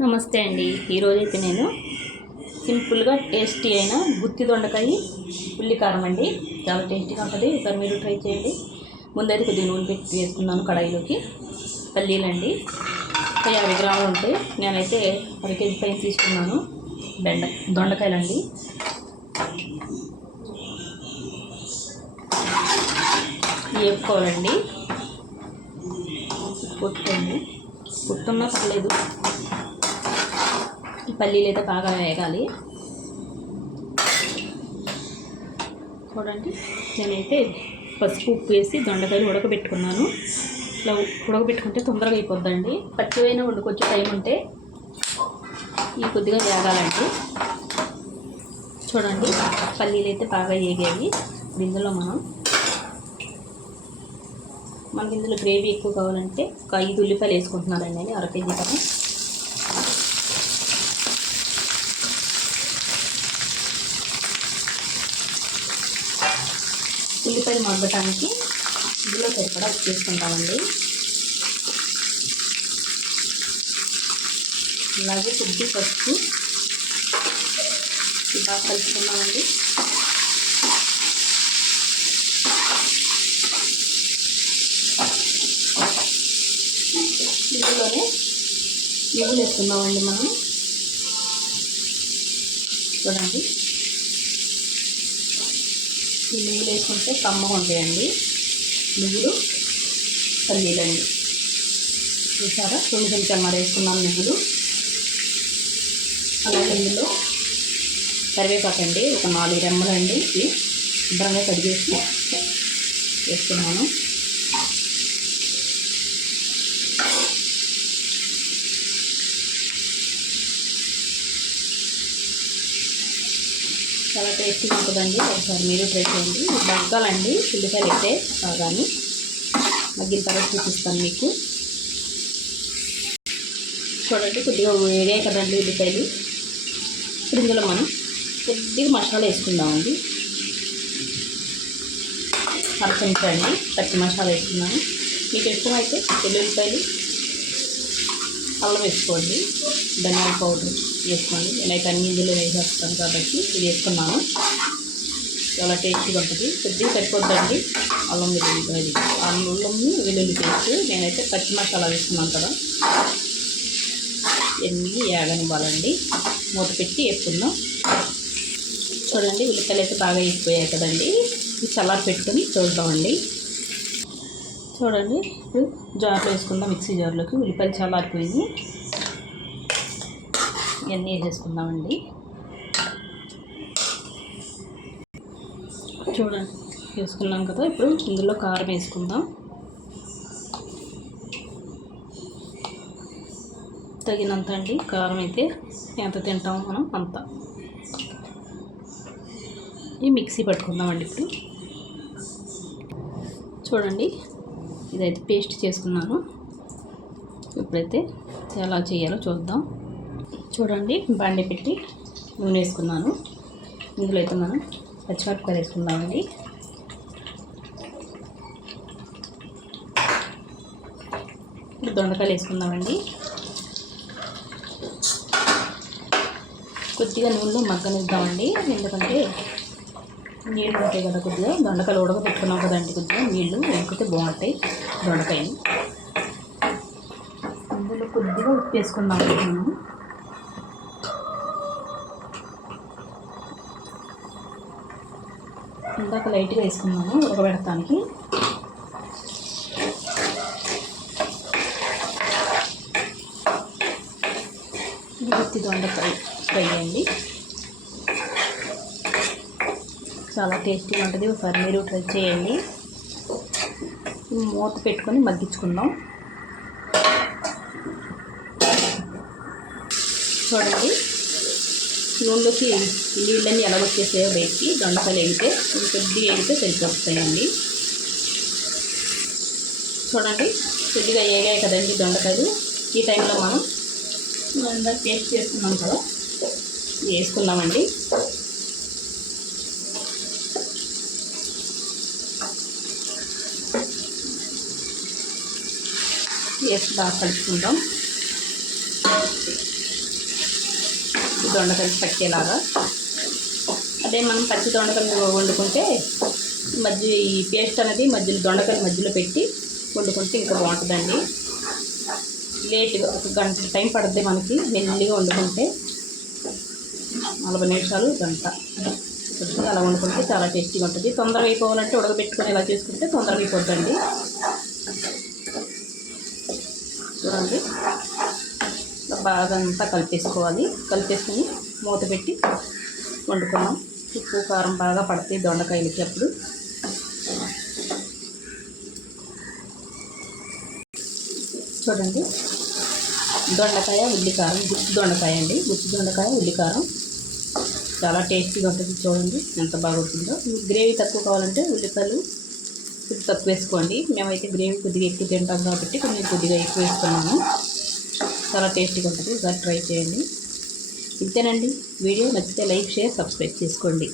నమస్తే అండి. ఈరోజైతే నేను సింపుల్గా టేస్టీ అయిన గుత్తి దొండకాయ ఉల్లికారం అండి. చాలా టేస్టీగా ఉంటుంది. ఒకసారి మీరు ట్రై చేయండి. ముందైతే కొద్దిగా నూనె పెట్టి వేసుకున్నాను కడాయిలోకి. పల్లీలండి 50 గ్రాములు ఉంటాయి. నేనైతే 1 కేజీ పైన తీసుకున్నాను. దొండకాయలండి. వేపుకోవాలండి. పుట్టున్నా పర్లేదు. ఈ పల్లీలు అయితే బాగా వేగాలి. చూడండి, నేనైతే పసుపు ఉప్పు వేసి దొండకాయలు ఉడకబెట్టుకున్నాను. ఇట్లా ఉడకబెట్టుకుంటే తొందరగా అయిపోద్దండి. పచ్చివైనా కొంచెం టైం ఉంటే ఈ కొద్దిగా వేగాలండి. చూడండి, పల్లీలు అయితే బాగా వేగాయి. ఇందులో మనకి ఇందులో గ్రేవీ ఎక్కువ కావాలంటే ఒక 5 ఉల్లిపాయలు వేసుకుంటున్నానండి నేను 1/2 కేజీ కదా. ఉల్లిపాయలు మగ్గటానికి ఇందులో సరిపడా ఉప్పు వేసుకుంటామండి. అలాగే కొద్ది పసుపు బాగా కలుపుకున్నామండి. ఇందులోనే నువ్వులు వేసుకున్నామండి మనం. చూడండి, ఈ నువ్వులు వేసుకుంటే కమ్మగా ఉంటాయండి. నువ్వులు పల్లీలండి. చూసారా, 2 చెంచాలు వేసుకున్నాను నువ్వులు. అలాగే ఇందులో కరివేపాకండి ఒక 4 రెమ్మలండి. ఇవి శుభ్రంగా కడిగేసి వేసుకున్నాను. చాలా టేస్టీగా ఉంటుందండి. ఒకసారి మీరు ట్రై చేయండి. మగ్గాలండి ఉల్లిపాయలు అయితే బాగాని. మగ్గిన తర్వాత చూపిస్తాను మీకు. చూడండి, కొద్దిగా వేగాయి కదండి ఉల్లిపాయలు. ఇప్పుడు ఇందులో మనం కొద్దిగా మసాలా వేసుకుందామండి. 1/2 చెంచా అండి పచ్చి మసాలా వేసుకున్నాను. మీకు ఇష్టమైతే వెల్లుల్లిపాయలు, అల్లం వేసుకోండి, ధనియాల పౌడర్ వేసుకోండి. నేనైతే అన్ని ఇందులో వేసేస్తాను కాబట్టి ఇది వేసుకున్నాను. చాలా టేస్టీగా ఉంటుంది. కొద్దిగా సరిపోద్దండి అల్లం వెల్లుల్లి పేస్ట్. నేనైతే పచ్చి మసాలా వేసుకున్నాను కదా. ఎన్ని వేగనివ్వాలండి. మూత పెట్టి వేసుకుందాం. చూడండి, ఉల్లిపాయలు అయితే బాగా వేసిపోయాయి కదండి. ఇది చల్లారి పెట్టుకొని చూద్దామండి. చూడండి, ఇప్పుడు జార్లో వేసుకుందాం. మిక్సీ జార్లోకి ఉల్లిపాయలు చల్లారిపోయి ఇవన్నీ వేసేసుకుందామండి. చూడండి, వేసుకున్నాం కదా. ఇప్పుడు ఇందులో కారం వేసుకుందాం. తగినంత అండి కారం అయితే. ఎంత తింటామో మనం అంత. ఈ మిక్సీ పట్టుకుందామండి. ఇప్పుడు చూడండి, ఇదైతే పేస్ట్ చేసుకున్నాను. ఇప్పుడైతే ఎలా చేయాలో చూద్దాం. చూడండి, బాండి పెట్టి నూనె వేసుకున్నాను. ఇందులో అయితే మనం పచ్చిమిరపకాయలు వేసుకుందామండి. ఇప్పుడు దొండకాయలు వేసుకుందామండి. కొద్దిగా నూనెలో మగ్గనిద్దామండి. ఎందుకంటే నీళ్ళు ఉంటాయి కదా, కొద్దిగా దొండకాయలు ఉడకబెట్టుకున్నాం కదండి. కొద్దిగా నీళ్ళు వేసుకుంటే బాగుంటాయి దొండకాయలు. ఇందులో కొద్దిగా ఉప్పు వేసుకున్నాము. మనం ఇందాక లైట్గా వేసుకున్నాము ఉడకబెడటానికి. గుత్తి దొండకాయ ఫ్రై అండి. చాలా టేస్టీగా ఉంటుంది. ఒకసారి మీరు ట్రై చేయండి. మూత పెట్టుకొని మగ్గించుకుందాం. చూడండి, నూనెలోకి నీళ్ళన్నీ ఎలా వచ్చేసాయో బయటికి. దొండకాయలు వేగితే కొద్దిగా వేగితే సరిపోతాయండి. చూడండి, కొద్దిగా వేగాయి కదండి దొండకాయలు. ఈ టైంలో మనం టేస్ట్ చేసుకున్నాం కదా, వేసుకున్నామండి. వేసి బాగా కలుపుకుందాం. దొండకాయలు పట్టేలాగా. అదే మనం పచ్చి దొండకాయలు వండుకుంటే ఈ పేస్ట్ అనేది మధ్యలో దొండకాయల మధ్యలో పెట్టి వండుకుంటే ఇంకా బాగుంటుందండి. లేట్గా 1 గంట టైం పడుతుంది మనకి మెల్లిగా వండుకుంటే. 40 నిమిషాలు గంట అలా వండుకుంటే చాలా టేస్టీగా ఉంటుంది. తొందరగా అయిపోవాలంటే ఉడకబెట్టుకొని ఇలా చేసుకుంటే తొందరగా అయిపోద్దండి. చూడండి, బాగా అంతా కలిపేసుకోవాలి. కలిపేసుకొని మూత పెట్టి వండుకున్నాం. ఉప్పు కారం బాగా పడతాయి దొండకాయలకి. అప్పుడు చూడండి, దొండకాయ ఉల్లికారం, గుత్తి దొండకాయ అండి. గుత్తి దొండకాయ ఉల్లికారం చాలా టేస్టీగా ఉంటుంది. చూడండి ఎంత బాగా ఉంటుందో. గ్రేవీ తక్కువ కావాలంటే ఉల్లిపాయలు కొద్దిగా తక్కువ వేసుకోండి. మేమైతే గ్రేవీ కొద్దిగా ఎక్కువ తింటాం కాబట్టి కొద్దిగా ఎక్కువ వేసుకున్నాము. చాలా టేస్టీగా ఉంటుంది. ఒకసారి ట్రై చేయండి. ఇంతేనండి. వీడియో నచ్చితే లైక్, షేర్, సబ్స్క్రైబ్ చేసుకోండి.